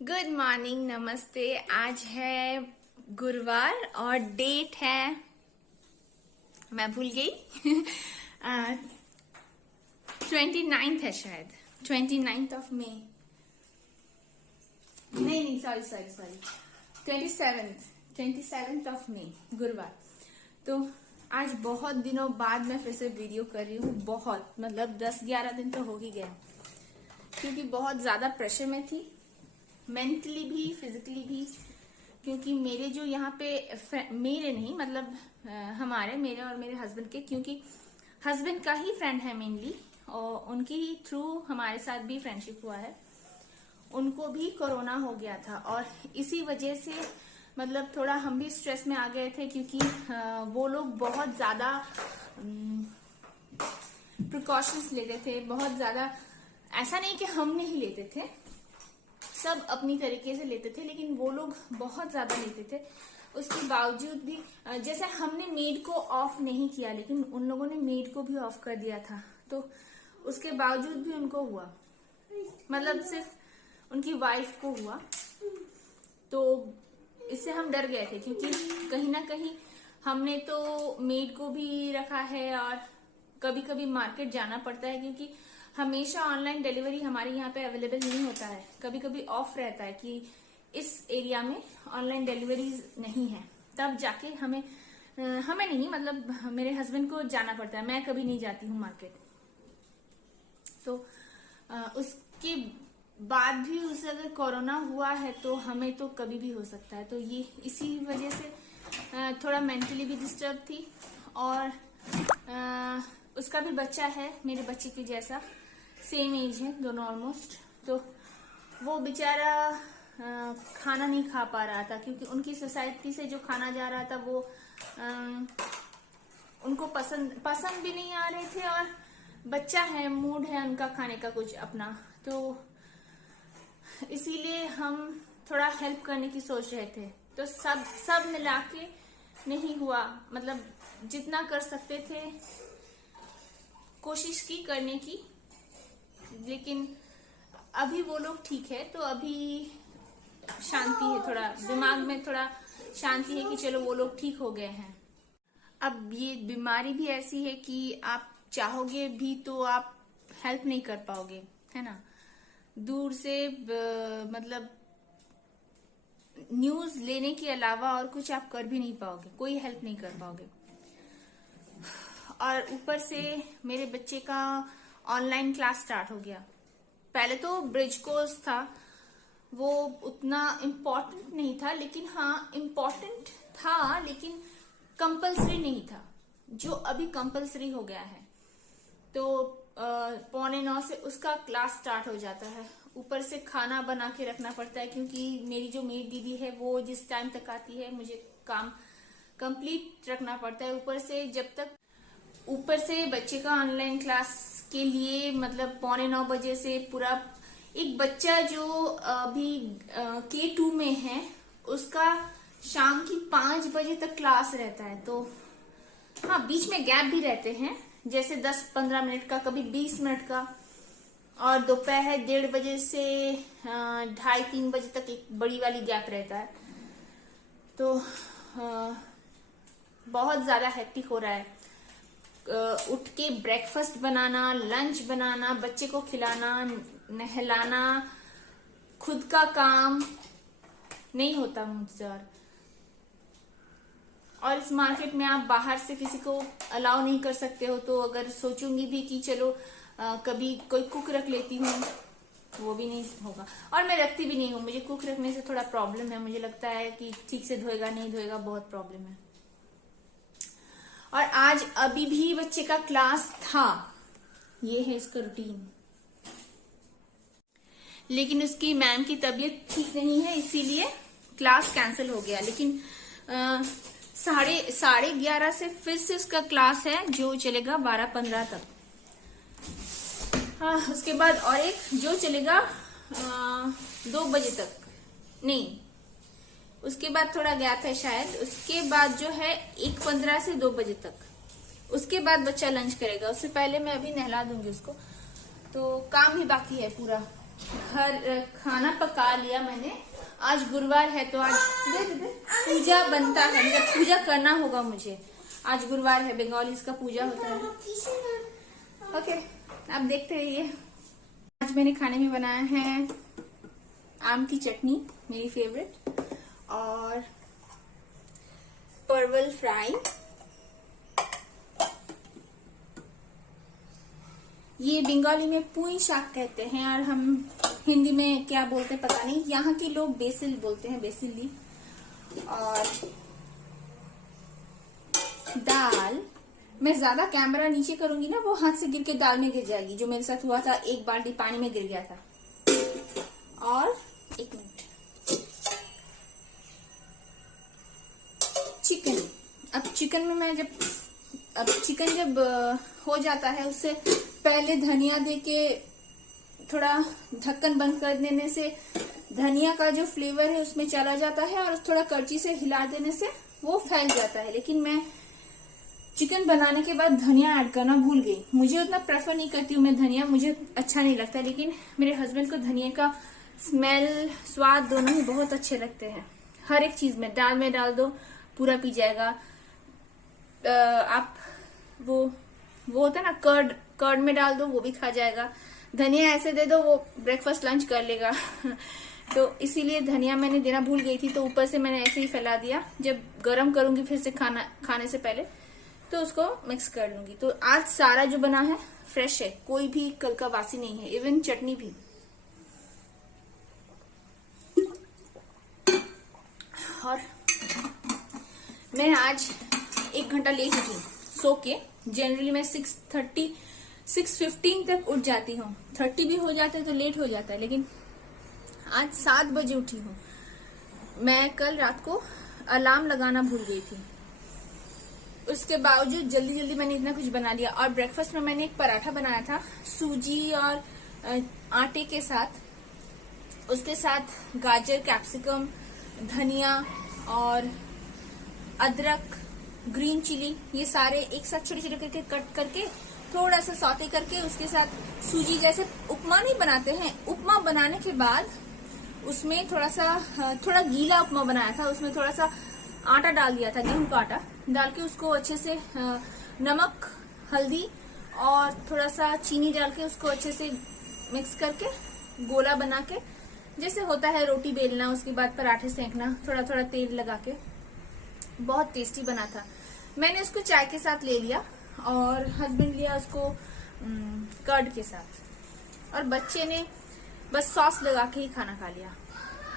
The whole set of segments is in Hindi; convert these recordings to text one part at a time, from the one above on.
गुड मॉर्निंग, नमस्ते। आज है गुरुवार और डेट है, मैं भूल गई 29 है शायद, 29 ऑफ मई। नहीं, सॉरी 27 ऑफ मई, गुरुवार। तो आज बहुत दिनों बाद मैं फिर से वीडियो कर रही हूँ। बहुत मतलब 10-11 दिन तो हो ही गया, क्योंकि बहुत ज्यादा प्रेशर में थी, मेंटली भी फिजिकली भी। क्योंकि मेरे जो यहाँ पे मेरे नहीं मतलब मेरे और मेरे हस्बैंड के, क्योंकि हस्बैंड का ही फ्रेंड है मेनली, और उनकी ही थ्रू हमारे साथ भी फ्रेंडशिप हुआ है। उनको भी कोरोना हो गया था और इसी वजह से मतलब थोड़ा हम भी स्ट्रेस में आ गए थे, क्योंकि वो लोग बहुत ज्यादा प्रिकॉशंस लेते थे, बहुत ज्यादा। ऐसा नहीं कि हम नहीं लेते थे, सब अपनी तरीके से लेते थे, लेकिन वो लोग बहुत ज्यादा लेते थे। उसके बावजूद भी जैसे हमने मेड को ऑफ नहीं किया, लेकिन उन लोगों ने मेड को भी ऑफ कर दिया था, तो उसके बावजूद भी उनको हुआ। मतलब सिर्फ उनकी वाइफ को हुआ। तो इससे हम डर गए थे, क्योंकि कहीं ना कहीं हमने तो मेड को भी रखा है और कभी कभी मार्केट जाना पड़ता है, क्योंकि हमेशा ऑनलाइन डिलीवरी हमारे यहाँ पे अवेलेबल नहीं होता है। कभी कभी ऑफ रहता है कि इस एरिया में ऑनलाइन डिलीवरी नहीं है, तब जाके हमें नहीं मतलब मेरे हस्बैंड को जाना पड़ता है। मैं कभी नहीं जाती हूँ मार्केट। तो उसके बाद भी उसे अगर कोरोना हुआ है तो हमें तो कभी भी हो सकता है। तो ये इसी वजह से थोड़ा मेंटली भी डिस्टर्ब थी। और उसका भी बच्चा है मेरे बच्चे के जैसा, सेम एज है दोनों ऑलमोस्ट। तो वो बेचारा खाना नहीं खा पा रहा था, क्योंकि उनकी सोसाइटी से जो खाना जा रहा था वो उनको पसंद भी नहीं आ रहे थे। और बच्चा है, मूड है उनका खाने का कुछ अपना, तो इसीलिए हम थोड़ा हेल्प करने की सोच रहे थे। तो सब मिला के नहीं हुआ, मतलब जितना कर सकते थे कोशिश की करने की। लेकिन अभी वो लोग ठीक है, तो अभी शांति है, थोड़ा दिमाग में थोड़ा शांति है कि चलो वो लोग ठीक हो गए हैं। अब ये बीमारी भी ऐसी है कि आप चाहोगे भी तो आप हेल्प नहीं कर पाओगे, है ना। दूर से मतलब न्यूज लेने के अलावा और कुछ आप कर भी नहीं पाओगे, कोई हेल्प नहीं कर पाओगे। और ऊपर से मेरे बच्चे का ऑनलाइन क्लास स्टार्ट हो गया। पहले तो ब्रिज कोर्स था, वो उतना इम्पोर्टेंट नहीं था, लेकिन हाँ इम्पोर्टेंट था, लेकिन कंपलसरी नहीं था, जो अभी कंपलसरी हो गया है। तो 8:45 से उसका क्लास स्टार्ट हो जाता है। ऊपर से खाना बना के रखना पड़ता है, क्योंकि मेरी जो मेड दीदी है वो जिस टाइम तक आती है मुझे काम कंप्लीट रखना पड़ता है। ऊपर से बच्चे का ऑनलाइन क्लास के लिए मतलब 8:45 बजे से पूरा, एक बच्चा जो अभी K2 में है उसका शाम की 5 बजे तक क्लास रहता है। तो हाँ, बीच में गैप भी रहते हैं, जैसे 10-15 मिनट का, कभी 20 मिनट का। और दोपहर 1:30 बजे से 2:30-3 बजे तक एक बड़ी वाली गैप रहता है। तो बहुत ज्यादा हेक्टिक हो रहा है। उठ के ब्रेकफास्ट बनाना, लंच बनाना, बच्चे को खिलाना, नहलाना, खुद का काम नहीं होता मुझसे। और इस मार्केट में आप बाहर से किसी को अलाउ नहीं कर सकते हो। तो अगर सोचूंगी भी कि चलो कभी कोई कुक रख लेती हूँ, वो भी नहीं होगा। और मैं रखती भी नहीं हूँ, मुझे कुक रखने से थोड़ा प्रॉब्लम है। मुझे लगता है कि ठीक से धोएगा नहीं धोएगा, बहुत प्रॉब्लम है। और आज अभी भी बच्चे का क्लास था, ये है इसका रूटीन। लेकिन उसकी मैम की तबीयत ठीक नहीं है, इसीलिए क्लास कैंसिल हो गया। लेकिन 11:30 से फिर से उसका क्लास है, जो चलेगा 12:15 तक। उसके बाद और एक जो चलेगा 2 बजे तक, नहीं उसके बाद थोड़ा गैप है शायद। उसके बाद जो है 1:15 से 2 बजे तक। उसके बाद बच्चा लंच करेगा, उससे पहले मैं अभी नहला दूंगी उसको। तो काम ही बाकी है पूरा। खाना पका पा लिया मैंने। आज गुरुवार है तो आज पूजा बनता है, मतलब पूजा करना होगा मुझे। आज गुरुवार है, बंगालीज का पूजा होता है। ओके, आप देखते रहिए। आज मैंने खाने में बनाया है आम की चटनी, मेरी फेवरेट, और परवल फ्राई। ये बंगाली में पुई शाक कहते हैं और हम हिंदी में क्या बोलते हैं पता नहीं। यहाँ के लोग बेसिल बोलते हैं, बेसिल लीफ। और दाल, मैं ज्यादा कैमरा नीचे करूंगी ना, वो हाथ से गिर के दाल में गिर जाएगी, जो मेरे साथ हुआ था। एक बाल्टी पानी में गिर गया था। और एक मिनट, चिकन। अब चिकन में मैं चिकन जब हो जाता है, उससे पहले धनिया देके थोड़ा ढक्कन बंद कर देने से धनिया का जो फ्लेवर है उसमें चला जाता है, और थोड़ा करछी से हिला देने से वो फैल जाता है। लेकिन मैं चिकन बनाने के बाद धनिया ऐड करना भूल गई। मुझे उतना प्रेफर नहीं करती हूँ मैं धनिया, मुझे अच्छा नहीं लगता, लेकिन मेरे हस्बैंड को धनिया का स्मेल, स्वाद दोनों ही बहुत अच्छे लगते हैं। हर एक चीज में, दाल में डाल दो पूरा पी जाएगा। आप वो होता है ना कर्ड में डाल दो, वो भी खा जाएगा। धनिया ऐसे दे दो, वो ब्रेकफास्ट लंच कर लेगा। तो इसीलिए धनिया मैंने देना भूल गई थी, तो ऊपर से मैंने ऐसे ही फैला दिया। जब गरम करूंगी फिर से खाने से पहले तो उसको मिक्स कर लूंगी। तो आज सारा जो बना है फ्रेश है, कोई भी कल का बासी नहीं है, इवन चटनी भी। और मैं आज 1 घंटा लेट उठी सो के। जनरली मैं 6:15 तक उठ जाती हूँ। 30 भी हो जाता है तो लेट हो जाता है, लेकिन आज 7 बजे उठी हूँ। मैं कल रात को अलार्म लगाना भूल गई थी, उसके बावजूद जल्दी जल्दी मैंने इतना कुछ बना लिया। और ब्रेकफास्ट में मैंने एक पराठा बनाया था सूजी और आटे के साथ। उसके साथ गाजर, कैप्सिकम, धनिया और अदरक, ग्रीन चिली, ये सारे एक साथ छोटे छोटे करके कट करके थोड़ा सा सौते करके, उसके साथ सूजी, जैसे उपमा नहीं बनाते हैं, उपमा बनाने के बाद उसमें थोड़ा गीला उपमा बनाया था। उसमें थोड़ा सा आटा डाल दिया था, गेहूं का आटा डाल के उसको अच्छे से नमक, हल्दी और थोड़ा सा चीनी डाल के उसको अच्छे से मिक्स करके गोला बना के, जैसे होता है रोटी बेलना, उसके बाद पराठे सेंकना, थोड़ा थोड़ा तेल लगा के। बहुत टेस्टी बना था। मैंने उसको चाय के साथ ले लिया और हस्बैंड लिया उसको कर्ड के साथ, और बच्चे ने बस सॉस लगा के ही खाना खा लिया।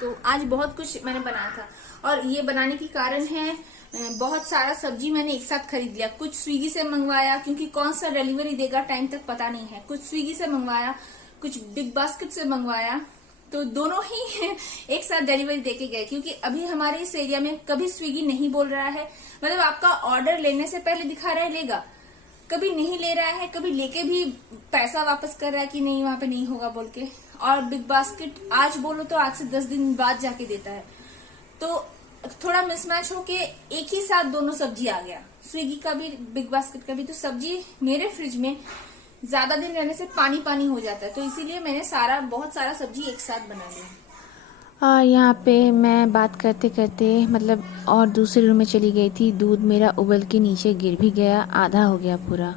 तो आज बहुत कुछ मैंने बनाया था, और ये बनाने की कारण है बहुत सारा सब्जी मैंने एक साथ खरीद लिया। कुछ स्विगी से मंगवाया, क्योंकि कौन सा डिलीवरी देगा टाइम तक पता नहीं है। कुछ स्विगी से मंगवाया, कुछ बिग बास्केट से मंगवाया, तो दोनों ही एक साथ डिलीवरी देके गए। क्योंकि अभी हमारे इस एरिया में कभी स्विगी नहीं बोल रहा है, मतलब आपका ऑर्डर लेने से पहले दिखा रहा है लेगा, कभी नहीं ले रहा है, कभी लेके भी पैसा वापस कर रहा है कि नहीं वहां पे नहीं होगा बोल के। और बिग बास्केट आज बोलो तो आज से 10 दिन बाद जाके देता है। तो थोड़ा मिसमैच होके एक ही साथ दोनों सब्जी आ गया, स्विगी का भी बिग बास्केट का भी। तो सब्जी मेरे फ्रिज में ज्यादा दिन रहने से पानी पानी हो जाता है, तो इसीलिए मैंने बहुत सारा सब्जी एक साथ बना लिया। यहाँ पे मैं बात करते करते मतलब और दूसरे रूम में चली गई थी। दूध मेरा उबल के नीचे गिर भी गया, आधा हो गया पूरा।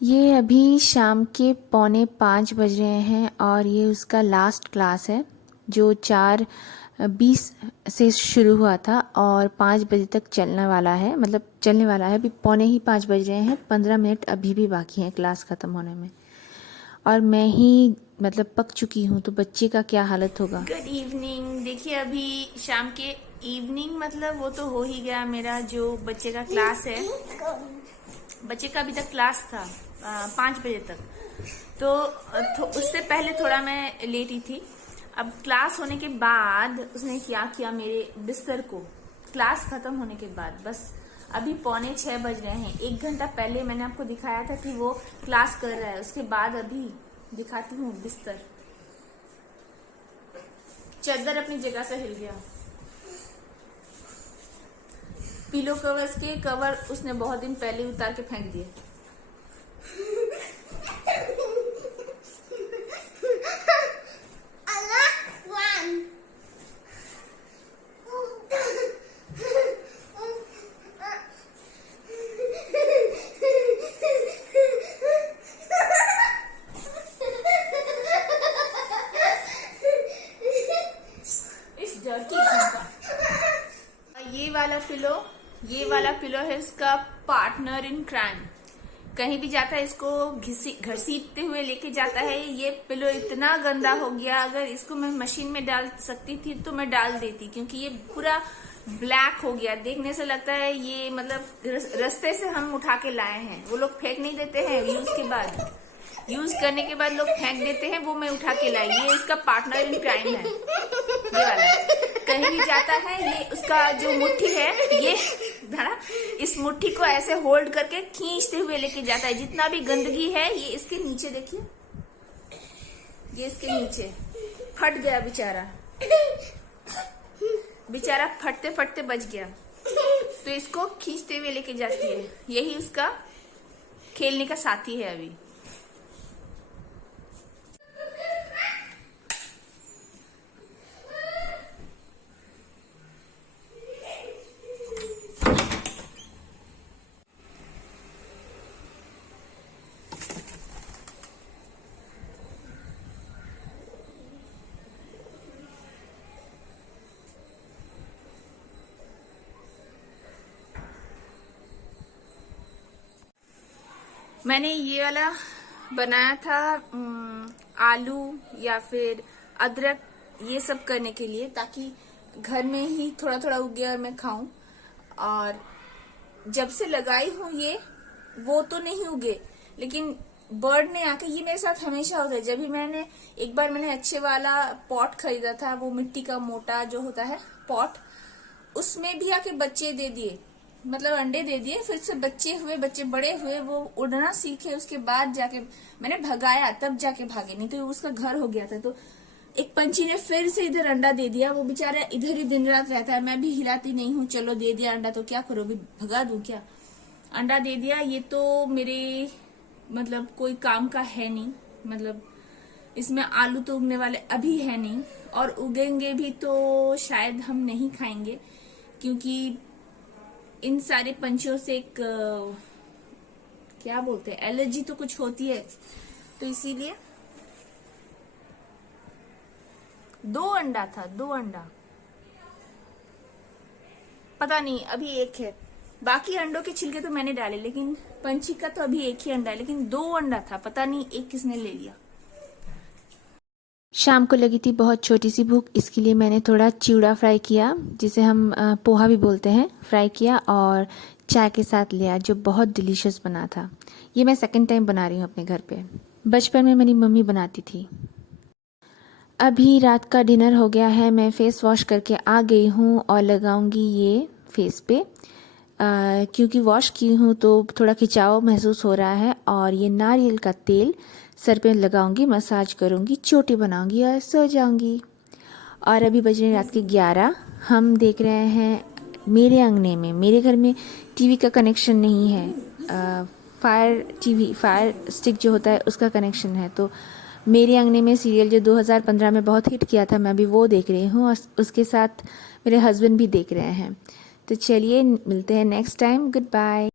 ये अभी शाम के 4:45 बज रहे हैं और ये उसका लास्ट क्लास है। जो 4:20 से शुरू हुआ था और 5 बजे तक चलने वाला है, मतलब चलने वाला है। अभी पौने ही 5 बज रहे हैं, 15 मिनट अभी भी बाकी हैं क्लास ख़त्म होने में, और मैं ही मतलब पक चुकी हूँ, तो बच्चे का क्या हालत होगा। Good evening. देखिए अभी शाम के इवनिंग मतलब वो तो हो ही गया। मेरा जो बच्चे का क्लास है, बच्चे का अभी तक क्लास था 5 बजे तक, तो उससे पहले थोड़ा मैं लेटी थी। अब क्लास होने के बाद उसने क्या किया मेरे बिस्तर को, क्लास खत्म होने के बाद, बस अभी पौने 6 बज रहे हैं, 1 घंटा पहले मैंने आपको दिखाया था कि वो क्लास कर रहा है, उसके बाद अभी दिखाती हूँ बिस्तर। चादर अपनी जगह से हिल गया। पिलो कवर्स के कवर उसने बहुत दिन पहले उतार के फेंक दिए। ये वाला पिलो है इसका पार्टनर इन क्राइम। कहीं भी जाता है इसको घसीटते हुए लेके जाता है। ये पिलो इतना गंदा हो गया, अगर इसको मैं मशीन में डाल सकती थी तो मैं डाल देती, क्योंकि ये पूरा ब्लैक हो गया। देखने से लगता है ये मतलब रास्ते से हम उठा के लाए हैं। वो लोग फेंक नहीं देते हैं, यूज करने के बाद लोग फेंक देते हैं, वो मैं उठा के लाई। ये इसका पार्टनर इन क्राइम है, ये वाला। कहीं भी जाता है ये उसका जो मुट्ठी है, ये धड़ा इस मुट्ठी को ऐसे होल्ड करके खींचते हुए लेके जाता है। जितना भी गंदगी है ये इसके नीचे, देखिए ये इसके नीचे फट गया बेचारा फटते फटते बच गया, तो इसको खींचते हुए लेके जाती है। यही उसका खेलने का साथी है अभी। मैंने ये वाला बनाया था आलू या फिर अदरक ये सब करने के लिए, ताकि घर में ही थोड़ा थोड़ा उगे और मैं खाऊं। और जब से लगाई हूँ ये वो तो नहीं उगे, लेकिन बर्ड ने आके, ये मेरे साथ हमेशा होता है। जब भी एक बार मैंने अच्छे वाला पॉट खरीदा था, वो मिट्टी का मोटा जो होता है पॉट, उसमें भी आके बच्चे दे दिए, मतलब अंडे दे दिए। फिर से बच्चे बड़े हुए, वो उड़ना सीखे, उसके बाद जाके मैंने भगाया, तब जाके भागे, नहीं तो उसका घर हो गया था। तो एक पंछी ने फिर से इधर अंडा दे दिया। वो बेचारा इधर ही दिन रात रहता है, मैं भी हिलाती नहीं हूँ। चलो दे दिया अंडा तो क्या करो, भी भगा दूं क्या? अंडा दे दिया। ये तो मेरे मतलब कोई काम का है नहीं, मतलब इसमें आलू तो उगने वाले अभी है नहीं, और उगेंगे भी तो शायद हम नहीं खाएंगे, क्योंकि इन सारे पंछियों से एक क्या बोलते हैं, एलर्जी तो कुछ होती है, तो इसीलिए। 2 अंडा था, 2 अंडा, पता नहीं अभी 1 है। बाकी अंडों के छिलके तो मैंने डाले, लेकिन पंछी का तो अभी 1 ही अंडा है, लेकिन 2 अंडा था, पता नहीं 1 किसने ले लिया। शाम को लगी थी बहुत छोटी सी भूख, इसके लिए मैंने थोड़ा चिवड़ा फ्राई किया, जिसे हम पोहा भी बोलते हैं, फ्राई किया और चाय के साथ लिया, जो बहुत डिलीशियस बना था। ये मैं सेकंड टाइम बना रही हूँ अपने घर पे, बचपन में मेरी मम्मी बनाती थी। अभी रात का डिनर हो गया है, मैं फेस वॉश करके आ गई हूँ और लगाऊंगी ये फेस पे, क्योंकि वॉश की हूँ तो थोड़ा खिंचाव महसूस हो रहा है। और ये नारियल का तेल सर पे लगाऊंगी, मसाज करूंगी, चोटी बनाऊंगी और सो जाऊंगी। और अभी बज रहे रात के 11। हम देख रहे हैं मेरे अंगने में, मेरे घर में टीवी का कनेक्शन नहीं है, फायर स्टिक जो होता है उसका कनेक्शन है। तो मेरे अंगने में सीरियल जो 2015 में बहुत हिट किया था, मैं अभी वो देख रही हूँ, और उसके साथ मेरे हस्बैंड भी देख रहे हैं। तो चलिए मिलते हैं नेक्स्ट टाइम, गुड बाय।